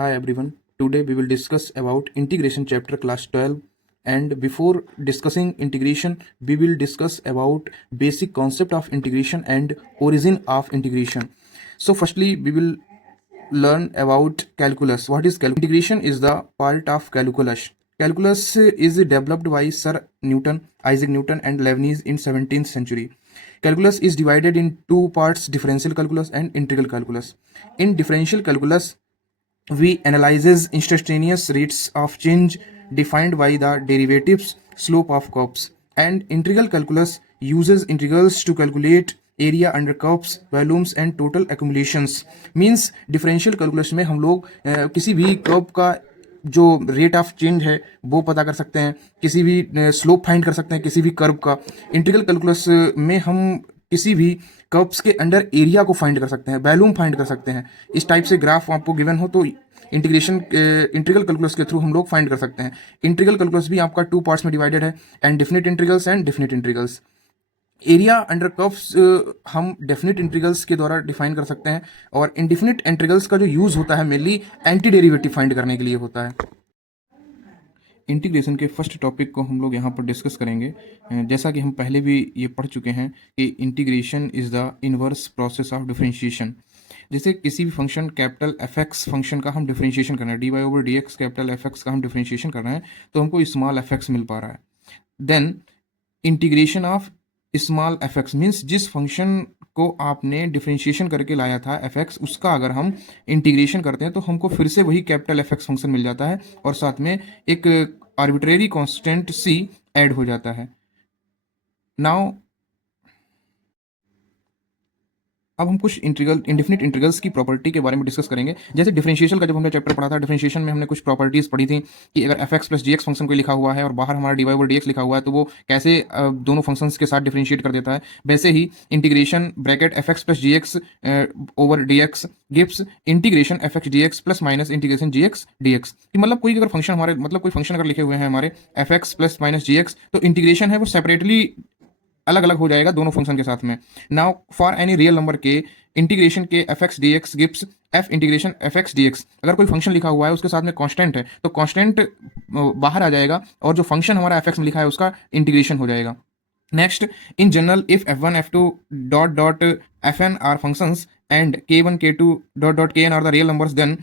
Hi everyone. Today we will discuss about integration chapter class 12, and before discussing integration we will discuss about basic concept of integration and origin of integration. So firstly we will learn about calculus. What is calculus? Integration is the part of calculus. Calculus is developed by Sir Newton, Isaac Newton and Leibniz in 17th century. Calculus is divided in two parts, differential calculus and integral calculus. In differential calculus, we analyzes instantaneous rates of change defined by the derivatives slope of curves, and integral calculus uses integrals to calculate area under curves, volumes and total एक्यूमुलेशंस. Means differential calculus में हम लोग किसी भी curve का जो rate of change है वो पता कर सकते हैं, किसी भी स्लोप फाइंड कर सकते हैं किसी भी कर्व का. इंटीग्रल कैलकुलस में हम किसी भी कर्व्स के अंडर एरिया को फाइंड कर सकते हैं, वॉल्यूम फाइंड कर सकते हैं. इस टाइप से ग्राफ आपको गिवन हो तो इंटीग्रल कैलकुलस के थ्रू हम लोग फाइंड कर सकते हैं. इंटीग्रल कैलकुलस भी आपका टू पार्ट्स में डिवाइडेड है, and definite integrals and definite integrals. Area under curves हम डेफिनेट इंटीग्रल्स के द्वारा डिफाइन कर सकते हैं, और इंडेफिनिट इंटीग्रल्स का जो यूज होता है मेनली एंटी डेरिवेटिव फाइंड करने के लिए होता है. इंटीग्रेशन के फर्स्ट टॉपिक को हम लोग यहाँ पर डिस्कस करेंगे. जैसा कि हम पहले भी ये पढ़ चुके हैं कि integration is the inverse process of differentiation. जैसे किसी भी function capital F x function का हम डिफरेंशिएशन कर रहे हैं, d y over d x capital F x का हम डिफरेंशिएशन कर रहे हैं, तो हमको स्मॉल एफ एक्स मिल पा रहा है. Then integration of small f x means जिस फंक्शन को आपने डिफरेंशिएशन करके लाया था एफ एक्स, उसका अगर हम इंटीग्रेशन करते हैं तो हमको फिर से वही कैपिटल एफ एक्स फंक्शन मिल जाता है, और साथ में एक आर्बिट्रेरी कांस्टेंट सी ऐड हो जाता है. नाउ अब हम कुछ इंडेफिनिट इंटीग्रल्स की प्रॉपर्टी के बारे में डिस्कस करेंगे. जैसे डिफरेंशिएशन का जब हमने चैप्टर पढ़ा था, डिफरेंशिएशन में हमने कुछ प्रॉपर्टीज पढ़ी थी कि अगर f x plus g x function को लिखा हुआ है और बाहर हमारा d y over d x लिखा हुआ है तो वो कैसे दोनों फंक्शंस के साथ डिफरेंशिएट कर देता है. वैसे ही integration bracket f x plus g x over d x gives integration f x d x plus minus integration g x d x. मतलब कोई अगर फंक्शन हमारे कोई फंक्शन अगर लिखे हुए हैं हमारे एफ एक्स प्लस माइनस जी एक्स, तो इंटीग्रेशन है वो सेपरेटली अलग अलग हो जाएगा दोनों फंक्शन के साथ में. Now for any real number के इंटीग्रेशन के F x d x gives F integration f x d x. अगर कोई फंक्शन लिखा हुआ है उसके साथ में कांस्टेंट है तो कांस्टेंट बाहर आ जाएगा और जो फंक्शन हमारा एफ एक्स में लिखा है उसका इंटीग्रेशन हो जाएगा. Next, in general if f1 f2 dot dot fn are functions and k1 k2 dot dot kn are the real numbers, then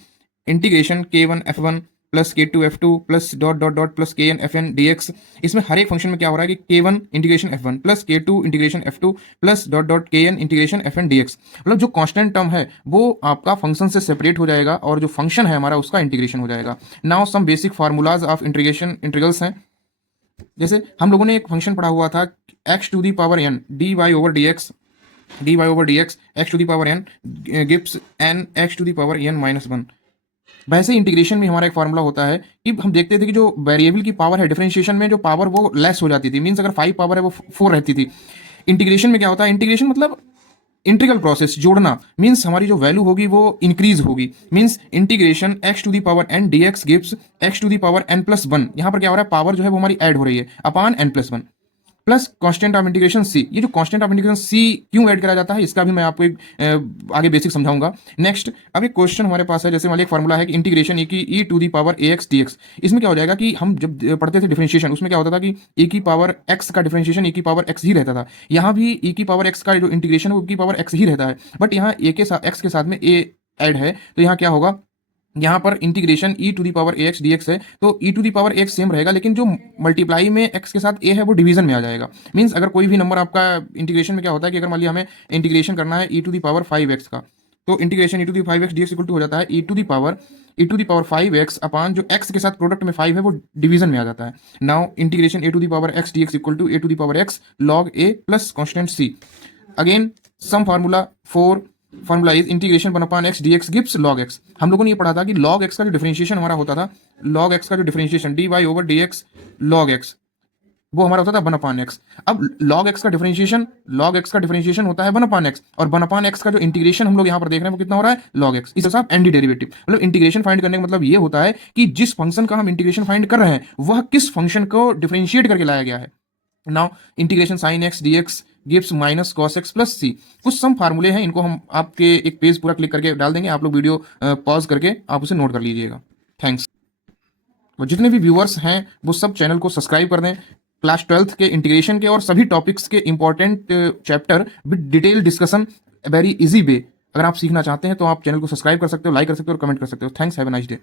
integration k1 f1 plus k2 f2 plus dot dot dot plus kn fn dx. इसमें हर एक function में क्या हो रहा है कि k1 integration f1 plus k2 integration f2 plus dot dot kn integration fn dx. मतलब जो कांस्टेंट टर्म है वो आपका फंक्शन से सेपरेट हो जाएगा और जो फंक्शन है हमारा उसका इंटीग्रेशन हो जाएगा. Now some basic formulas of integration integrals हैं. जैसे हम लोगों ने एक फंक्शन पढ़ा हुआ था x to the power n d y over d x x to the power n gives n x to the power n minus 1. वैसे इंटीग्रेशन में हमारा एक फार्मूला होता है कि हम देखते थे कि जो वेरिएबल की पावर है डिफरेंशिएशन में जो पावर वो लेस हो जाती थी. मींस अगर 5 पावर है वो 4 रहती थी. इंटीग्रेशन में क्या होता है, इंटीग्रेशन मतलब इंटीग्रल प्रोसेस, जोड़ना. मींस हमारी जो वैल्यू होगी वो इंक्रीज होगी. Means integration x to the power n dx gives x to the power n plus 1. यहाँ पर क्या हो रहा है, पावर जो है वो हमारी ऐड हो रही है upon n plus 1 plus constant of integration c. ये जो कांस्टेंट ऑफ इंटीग्रेशन c क्यों ऐड करा जाता है इसका भी मैं आपको एक आगे बेसिक समझाऊंगा. नेक्स्ट, अब एक क्वेश्चन हमारे पास है. जैसे मान लीजिए एक फार्मूला है कि integration e to the power ax dx. इसमें क्या हो जाएगा कि हम जब पढ़ते थे डिफरेंशिएशन उसमें क्या होता था कि e की पावर x का डिफरेंशिएशन e की पावर x ही रहता था. यहाँ भी e की पावर x का जो इंटीग्रेशन है वो e की पावर x ही रहता है, बट यहाँ a के साथ x के साथ में a ऐड है, तो यहाँ क्या होगा, यहाँ पर integration e to the power ax dx है तो e to the power x same रहेगा, लेकिन जो मल्टीप्लाई में x के साथ a है वो डिवीजन में आ जाएगा. मींस अगर कोई भी नंबर आपका इंटीग्रेशन में क्या होता है कि अगर मान लिया हमें इंटीग्रेशन करना है e to the power 5x का, तो integration e to the 5x dx equal to हो जाता है e to the power 5x upon जो x के साथ प्रोडक्ट में 5 है वो डिवीजन में आ जाता है. Now integration e to the power x dx equal to a to the power x log a plus constant c. Again some formula is integration 1 upon x dx gives log x. हम लोगों ने ये पढ़ा था कि log x का जो differentiation हमारा होता था, log x का जो differentiation dy over dx log x वो हमारा होता था 1 अपॉन x. अब log x का डिफरेंशिएशन होता है 1 अपॉन x, और 1 अपॉन x का जो इंटीग्रेशन हम लोग यहाँ पर देख रहे हैं वो कितना हो रहा है, log x. इस हिसाब एंटी डेरिवेटिव. मतलब इंटीग्रेशन फाइंड करने का मतलब ये होता है कि जिस फंक्शन का हम इंटीग्रेशन फाइंड कर रहे हैं वह किस फंक्शन को डिफरेंशिएट करके लाया गया है. Now integration sin x dx gives minus cos x plus c. कुछ सम फार्मूले हैं, इनको हम आपके एक पेज पूरा क्लिक करके डाल देंगे, आप लोग वीडियो पॉज करके आप उसे नोट कर लीजिएगा। थैंक्स। और जितने भी व्यूअर्स हैं वो सब चैनल को सब्सक्राइब कर दें। क्लास 12th के इंटीग्रेशन के और सभी टॉपिक्स के important chapter with detail discussion very easy way अगर आप सीखना चाहते हैं तो आप चैनल को सब्सक्राइब कर सकते हो, लाइक कर सकते हो और कमेंट कर सकते हो। Thanks, have a nice day.